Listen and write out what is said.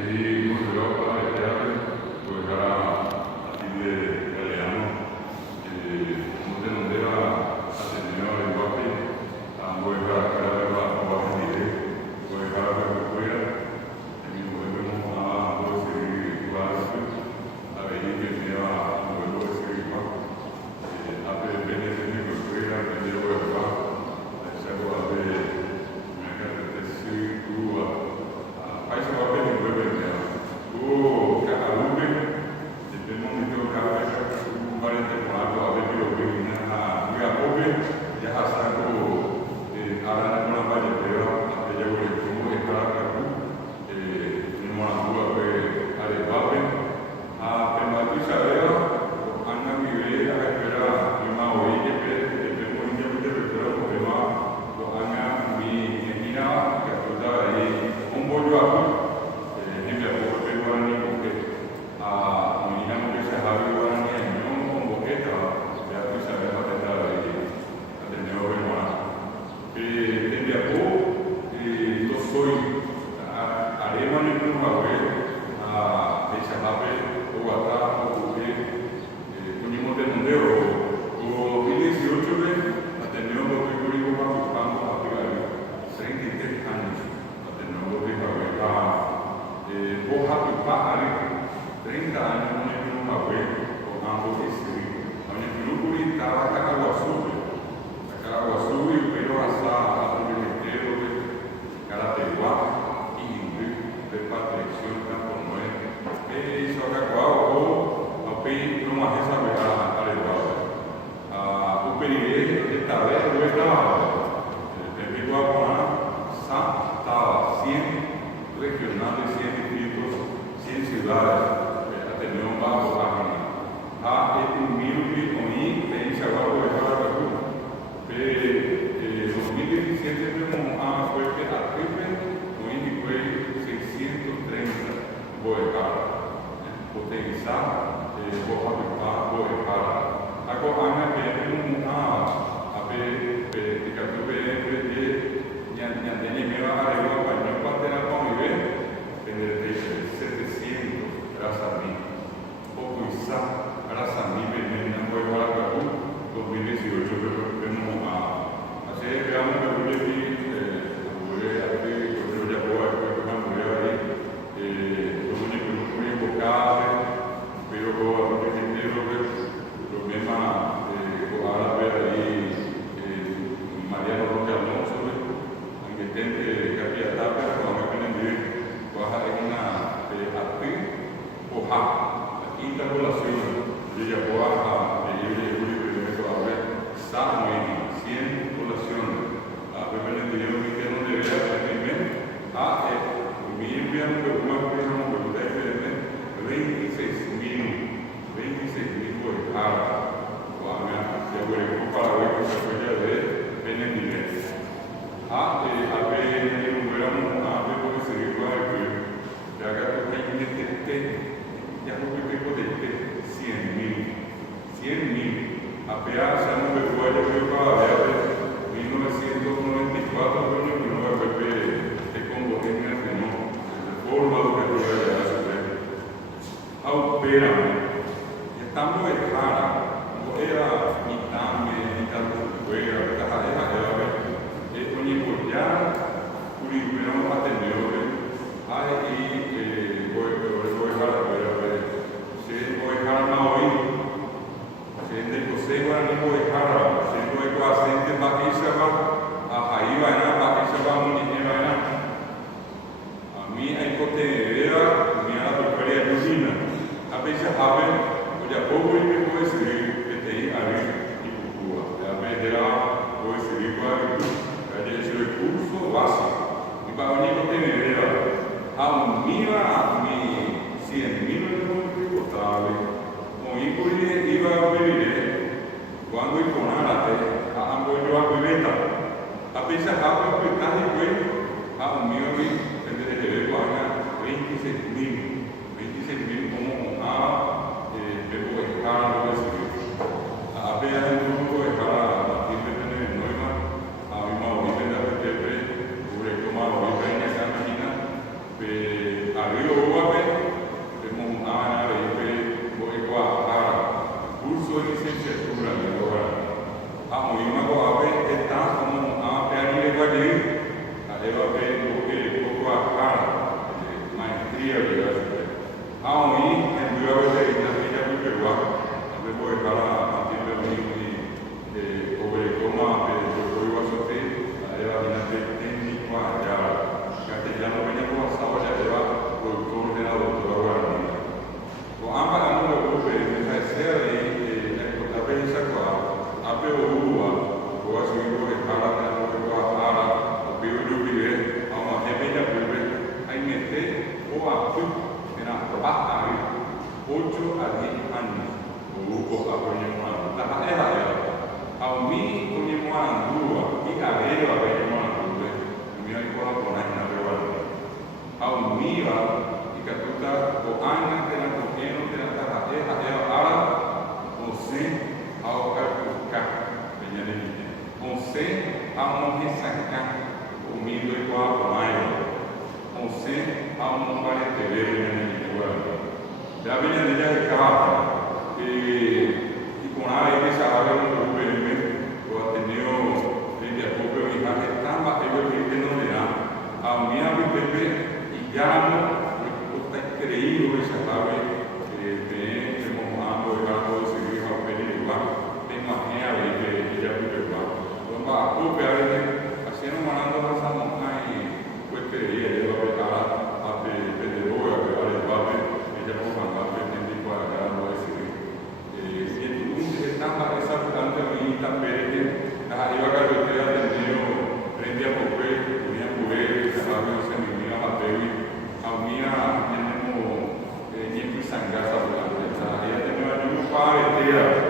Y bueno, yo para el teatro, pues ahora así de italiano, no te non deva atendere il guapi, a voi para la guapi di voi para per fuera, e mi volvemos a seguir igual, a ver que me va a volver a seguir igual, a ver bene se mi fuera, bene lo va, se va a ver, me queda decir tu faz o papel de governo. O Cacaúbe, depois momento cada vez o várias temporadas a ver que eu vi na Guiapobe e arrastando a rana com a vaga de pelo até eu ver como é para cá numa rua que Arevabe a tematiza dela anda vivir a esperar uma orilla que depois um dia muito retorno problema o anda me mira que toda aí bolho aqui río Uape, tenemos un ANRIP, Boecoa, Ara, curso de licenciatura en Boa. Amoima Boape está como APE Guadí, a EVAP, Boecoa, Ara, maestría universitaria. Amoí, en Duarte, en la Villa de Perú, donde voy a partir de mí, Oberecoma, Pedro Sote, a EVAP, técnico allá. Castellano venía como pasado ya lleva productor de la doctora Guarani. Con ambas ángulos de grupo de mensaje de la importancia de esa cosa, a peor Uruguay, o a seguir por escala de la nueva Ara, o peor Yubilé, a una bella pulve, a meter o a tu, en la pata, 8 a 10 años, o grupo a Coñemano. La manera de a mí, Coñemano, y a ver a Coñemano, mi hijo la pone en la Aumira y que tú estás o años de la cogieron de la tarjeta ahora o se a buscar venía de mí o se a un sacar comiendo y cuatro años o se a un par de ver en el lugar ya venía de ella de caballo y con alguien que se habla con el gobierno o ha tenido frente a propio y más estaba ellos que no le dan a mí a mi bebé ya no está creído esa clave de Mohammed de Gato de seguir a Perú, tengo a Gea y ella vive igual. Entonces, a tope a veces, haciendo manando las montañas y pues creía, ella va a pegar a Pedroga, que va a llevarme, ella por mandar pendiente para acá, no decidir. Si entonces está esa planta bonita, Pérez, las arriba carretera atendido, frente a Popé, tenía Puré, se va a ver Semimina, Mateo. Tenemos Nico y Sangasa, ella tenía un par de días.